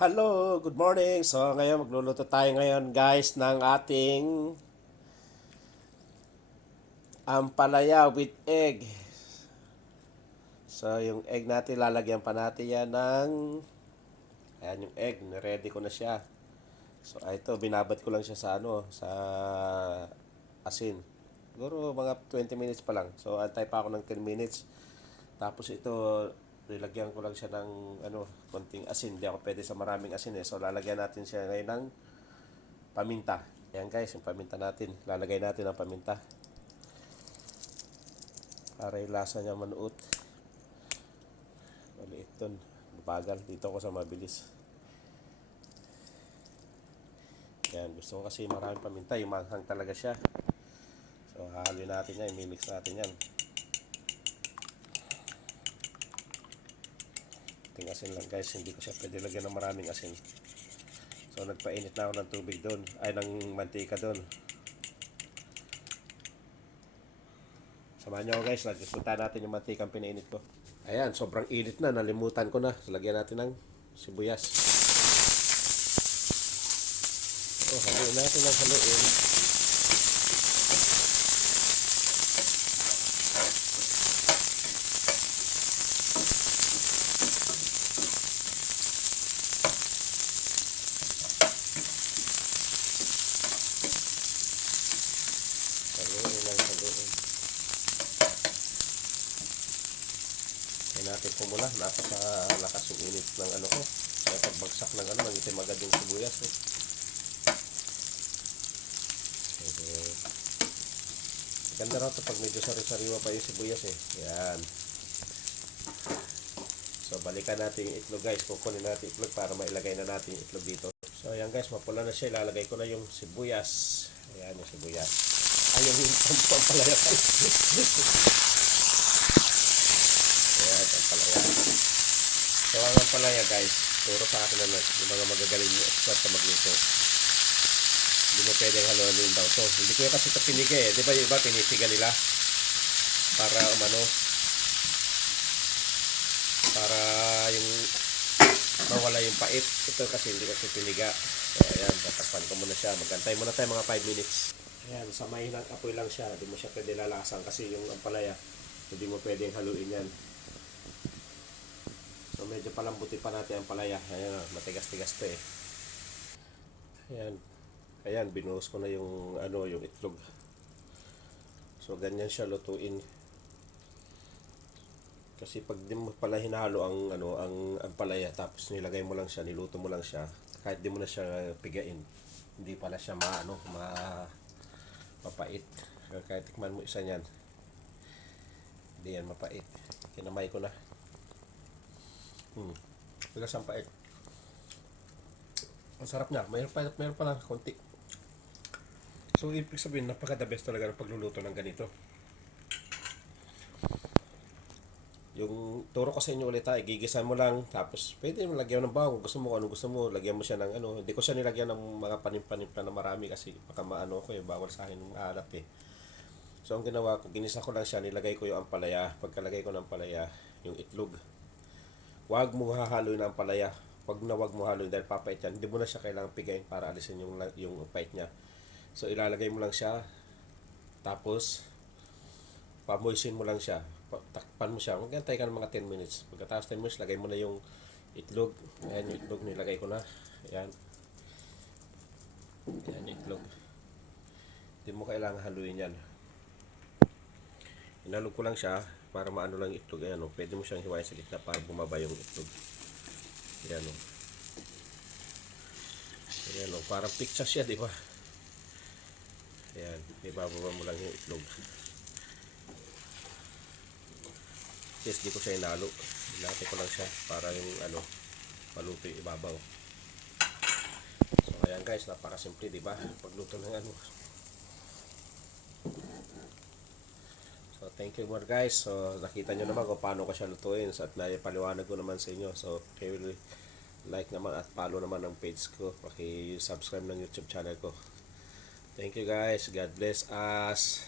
Hello, good morning. So ngayon magluluto tayo ngayon guys ng ating ampalaya with egg. So yung egg natin lalagyan pa natin yan ng ayan yung egg, ready ko na siya. So ito binabad ko lang siya sa sa asin. Siguro mga 20 minutes pa lang. So antay pa ako ng 10 minutes. Tapos ito nilagyan ko lang siya ng konting asin. Hindi ako pwede sa maraming asin eh. So lalagyan natin siya ngayon ng paminta. Ayan guys, yung paminta natin. Lalagay natin ang paminta. Para yung lasa niya manuot. Maliit dun. Bagal. Dito ako sa mabilis. Ayan, gusto ko kasi maraming paminta. Yung manghang talaga siya. So, hahaluin natin yan. Imimix natin yan. Ting asin lang guys. Hindi ko siya pwede lagyan ng maraming asin. So, nagpainit na ako ng tubig doon. Ay, ng mantika doon. Samahan nyo ako guys. Punta natin yung mantikang pinainit ko. Ayan, sobrang init na. Nalimutan ko na. Lagyan natin ng sibuyas. So, haluin natin ng haluin. Natin pumula, napakalakas yung init ng ko. Kaya pagbagsak ng nangitim agad yung sibuyas eh. Ganda raw ito pag medyo sari-sariwa pa yung sibuyas eh. Yan. So balikan natin yung itlog guys. Kukunin natin yung itlog para mailagay na natin yung itlog dito. So ayan guys, mapula na siya. Ilalagay ko na yung sibuyas. Ayan yung sibuyas. Ay yung pampalaya. So ang ampalaya guys, turo sa akin na yung mga magagaling yung expert na magluto. Hindi mo pwedeng haluin daw to. Hindi ko yung kasi ito pinigay eh. Di ba yung iba pinitiga nila? Para para yung mawala yung pait. Ito kasi hindi kasi piniga. So ayan, tatakpan ko muna siya. Magantay muna tayo mga 5 minutes. Ayan, sa mahinang apoy lang siya. Hindi mo siya pwede lalasan kasi yung ampalaya, hindi mo pwedeng haluin yan. So medyo palambutin pa natin ang palaya. Ayan, matigas-tigas to eh. Ayan. Ayan, binuhos ko na yung yung itlog. So ganyan siya lutuin. Kasi pag di mo pala hinalo ang palaya tapos nilagay mo lang siya, niluto mo lang siya, kahit di mo na siya pigain, hindi pala siya mapait. Kahit tikman mo isa niyan, hindi yan mapait. Kinamay ko na. Bigas ang pait. Ang sarap niya. Mayroon pa lang konti. So, ibig sabihin, napaka-the best talaga ng pagluluto ng ganito. Yung turo ko sa inyo ulit igigisa mo lang, tapos pwede mo lagyan ng bawang. Gusto mo, gusto mo, lagyan mo siya ng Hindi ko siya nilagyan ng mga panim-panimpla na marami kasi baka ko bawal sa akin ng alat eh. So, ang ginawa ko, ginisa ko lang siya, nilagay ko yung ampalaya. Pagkalagay ko ng ampalaya, yung itlog. Huwag mo hahaloy ng ampalaya. Huwag mo haloy dahil papait yan. Hindi mo na siya kailangang pigayin para alisin yung pait niya. So ilalagay mo lang siya. Tapos pamoisin mo lang siya. Takpan mo siya. Magantay ka ng mga 10 minutes. Pagkatapos 10 minutes, lagay mo na yung itlog. Ayan yung itlog, nilagay ko na. Ayan. Ayan yung itlog. Hindi mo kailangan haluin yan. Inalog ko lang siya para maano lang yung itlog. Ayan o. Pwede mo siyang hiwain sa gitna para bumaba yung itlog. Ayan o. Ayan o. Parang pizza siya, di ba? Ayan. Ibababa mo lang yung itlog. Yes, di ko siya inalo. Ilate ko lang siya para yung maluto yung ibabaw. So ayan guys, napakasimple, di ba? Pagluto ng So thank you more guys. So nakita nyo naman kung paano ko siya lutuin. So, at naipaliwanag ko naman sa inyo. So kayo like naman at follow naman ang page ko. Paki-subscribe ng YouTube channel ko. Thank you guys. God bless us.